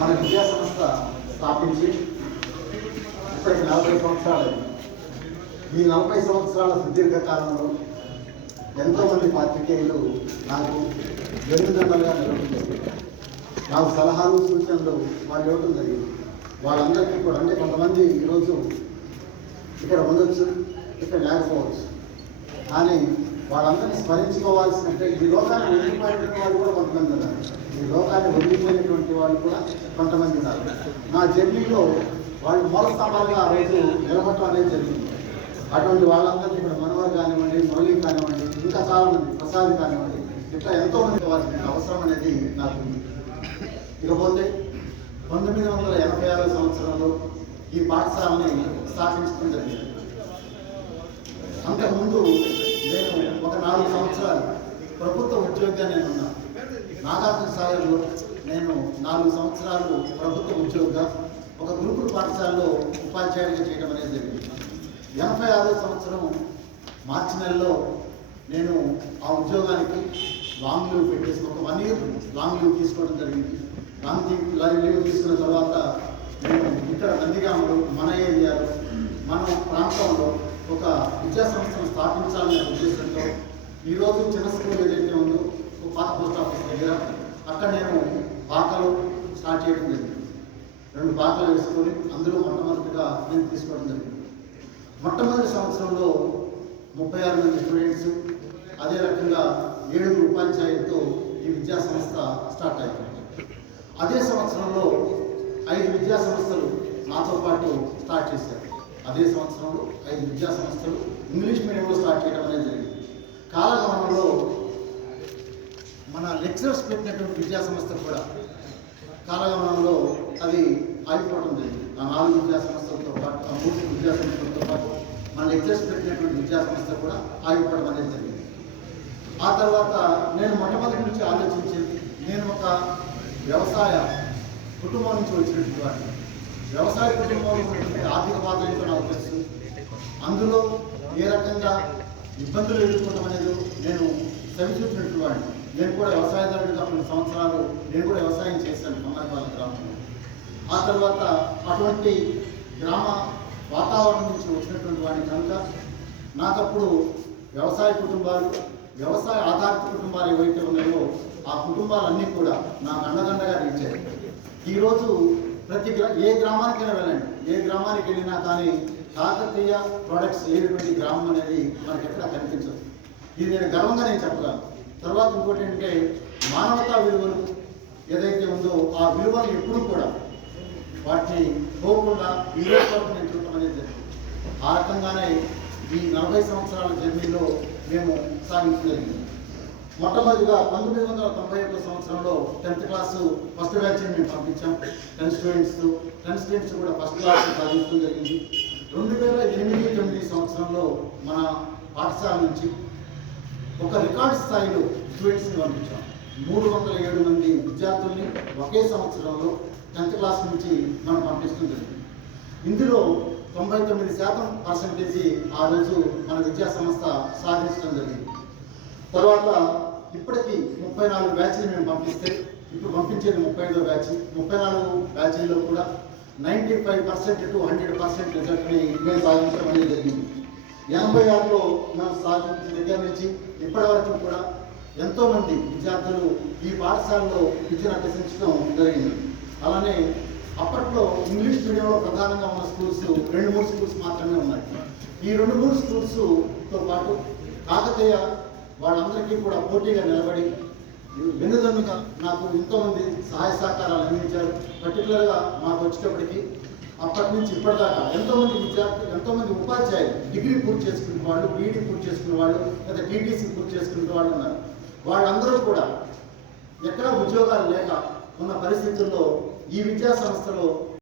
మన విద్యా సంస్థ స్థాపించి ఇప్పటికి నలభై సంవత్సరాలు ఈ నలభై సంవత్సరాల సుదీర్ఘ కాలంలో ఎంతోమంది పాత్రికేయులు నాకు వెన్నుదండలుగా నిలబడింది నాకు సలహాలు సూచనలు వాళ్ళు ఇవ్వటం జరిగింది. వాళ్ళందరికీ కూడా అంటే కొంతమంది ఈరోజు ఇక్కడ ఉండొచ్చు ఇక్కడ లేకపోవచ్చు. కానీ వాళ్ళందరినీ స్మరించుకోవాల్సినట్టే. ఈ లోకాన్ని వదిలిపోయినటువంటి వాళ్ళు కూడా కొంతమంది ఉన్నారు. ఈ లోకాన్ని వదిలిపోయినటువంటి వాళ్ళు కూడా కొంతమంది ఉన్నారు. నా జర్నీలో వాళ్ళు మూల ఆ రోజు నిలబడటం అనేది జరిగింది. అటువంటి వాళ్ళందరినీ ఇక్కడ మనవర్ కానివ్వండి మురళి కానివ్వండి ఇంకా చాలామంది ప్రసాద్ కానివ్వండి ఇట్లా ఎంతో మంది వారికి అవసరం అనేది నాకు ఉంది. ఇకపోతే పంతొమ్మిది వందల ఎనభై ఆరో సంవత్సరంలో ఈ పాఠశాలని స్థాపించడం జరిగింది. అంతకుముందు నాలుగు సంవత్సరాలు ప్రభుత్వ ఉద్యోగిగా నేను ఉన్నా నాగార్జున సాగర్లో నేను నాలుగు సంవత్సరాలు ప్రభుత్వ ఉద్యోగిగా ఒక గురుకుల పాఠశాలలో ఉపాధ్యాయుడిగా చేయడం అనేది జరిగింది. ఎనభై ఆరో సంవత్సరం మార్చి నెలలో నేను ఆ ఉద్యోగానికి లాంగ్ లీవ్ పెట్టేసి ఒక వన్ ఇయర్ లాంగ్ లీవ్ తీసుకోవడం జరిగింది. లాంగ్ లీవ్ లీవ్ తీసుకున్న తర్వాత నేను ఇక్కడ నందిగామలో మన ఏరియాలో మన ప్రాంతంలో ఒక విద్యా సంస్థను స్థాపించాలనే ఉద్దేశంతో ఈరోజు చిన్న స్కూల్ ఏదైతే ఉందో ఒక పాత పోస్ట్ ఆఫీస్ దగ్గర అక్కడ నేను పాకలు స్టార్ట్ చేయడం జరిగింది. రెండు పాకలు వేసుకొని అందులో మొట్టమొదటిగా నేను తీసుకోవడం జరిగింది. మొట్టమొదటి సంవత్సరంలో ముప్పై ఆరు మంది స్టూడెంట్స్ అదే రకంగా ఏడుగురు ఉపాధ్యాయులతో ఈ విద్యా సంస్థ స్టార్ట్ అయింది. అదే సంవత్సరంలో ఐదు విద్యా సంస్థలు నాతో పాటు స్టార్ట్ చేశారు. అదే సంవత్సరంలో ఐదు విద్యా సంస్థలు ఇంగ్లీష్ మీడియంలో స్టార్ట్ చేయడం అనేది జరిగింది. కాలగమనంలో మన లెక్చరర్స్ పెట్టినటువంటి విద్యా సంస్థ కూడా కాలగమనంలో అది ఆగిపోవడం జరిగింది. ఆ నాలుగు విద్యా సంస్థలతో పాటు ఆ మూడు విద్యా సంస్థలతో పాటు మన లెక్చర్స్ పెట్టినటువంటి విద్యా సంస్థ కూడా ఆగిపోవడం అనేది జరిగింది. ఆ తర్వాత నేను మొట్టమొదటి నుంచి ఆలోచించేది నేను ఒక వ్యవసాయ కుటుంబం నుంచి వచ్చినటువంటి వాడిని. వ్యవసాయ కుటుంబం ఉన్నటువంటి ఆర్థిక బాధ నాకు తెలుసు. అందులో ఏ రకంగా ఇబ్బందులు ఎదుర్కొంటాం అనేది నేను సరిచూసినటువంటి వాడిని. నేను కూడా వ్యవసాయదారుడిగా కొన్ని సంవత్సరాలు నేను కూడా వ్యవసాయం చేశాను కొమ్మరిపాలెం గ్రామంలో. ఆ తర్వాత అటువంటి గ్రామ వాతావరణం నుంచి వచ్చినటువంటి వాడిని కనుక నాకప్పుడు వ్యవసాయ కుటుంబాలు వ్యవసాయ ఆధారిత కుటుంబాలు ఏవైతే ఉన్నాయో ఆ కుటుంబాలన్నీ కూడా నాకు అండదండగా నిలిచాయి. ఈరోజు ప్రతి ఏ గ్రామానికైనా వెళ్ళండి. ఏ గ్రామానికి వెళ్ళినా కానీ కాకతీయ ప్రొడక్ట్స్ లేనటువంటి గ్రామం అనేది మనకి ఎక్కడా కనిపించదు. ఇది నేను గర్వంగా నేను చెప్పగలను. తర్వాత ఇంకోటి ఏంటంటే మానవతా విలువలు ఏదైతే ఉందో ఆ విలువలు ఎప్పుడూ కూడా వాటిని పోకుండా విలువ నేను చూడటం అనేది జరిగింది ఆ రకంగానే ఈ నలభై సంవత్సరాల జర్నీలో మేము సాగించగలిగింది మొట్టమొదటిగా పంతొమ్మిది వందల తొంభై ఒకటి సంవత్సరంలో టెన్త్ క్లాస్ ఫస్ట్ బ్యాచ్ మేము పంపించాం. టెన్త్ స్టూడెంట్స్ టెన్త్ స్టూడెంట్స్ కూడా ఫస్ట్ క్లాస్ సాధించడం జరిగింది. రెండు వేల ఎనిమిది తొమ్మిది సంవత్సరంలో మన పాఠశాల నుంచి ఒక రికార్డ్ స్థాయిలో స్టూడెంట్స్ని పంపించాం. మూడు వందల ఏడు మంది విద్యార్థుల్ని ఒకే సంవత్సరంలో టెన్త్ క్లాస్ నుంచి మనం పంపిస్తుంది జరిగింది. ఇందులో తొంభై తొమ్మిది శాతం పర్సంటేజీ ఆ రోజు మన విద్యా సంస్థ సాధించడం జరిగింది. తర్వాత ఇప్పటికీ ముప్పై నాలుగు బ్యాచ్లు మేము పంపిస్తే ఇప్పుడు పంపించేది ముప్పై ఐదో బ్యాచ్. ముప్పై నాలుగు బ్యాచ్ల్లో కూడా ninety five percent to hundred percent రిజల్ట్ని మేము సాధించడం అనేది జరిగింది. ఎనభై ఆరులో మేము సాధించిన దగ్గర నుంచి ఇప్పటి వరకు కూడా ఎంతోమంది విద్యార్థులు ఈ పాఠశాలలో విద్యను అభ్యసించడం జరిగింది. అలానే అప్పట్లో ఇంగ్లీష్ మీడియంలో ప్రధానంగా ఉన్న స్కూల్స్ రెండు మూడు స్కూల్స్ మాత్రమే ఉన్నాయి. ఈ రెండు మూడు స్కూల్స్తో పాటు కాకతీయ వాళ్ళందరికీ కూడా పోటీగా నిలబడి వెన్నుదన్నుగా నాకు ఎంతోమంది సహాయ సహకారాలు అందించారు. పర్టికులర్గా మాకు వచ్చేటప్పటికి అప్పటి నుంచి ఇప్పటిదాకా ఎంతోమంది విద్యార్థులు ఎంతోమంది ఉపాధ్యాయులు డిగ్రీ పూర్తి చేసుకున్న వాళ్ళు బీఈడీ పూర్తి చేసుకున్న వాళ్ళు లేదా టీటీసీ పూర్తి చేసుకున్న వాళ్ళు ఉన్నారు. వాళ్ళందరూ కూడా ఎక్కడ ఉద్యోగాలు లేక ఉన్న పరిస్థితుల్లో ఈ విద్యా సంస్థలో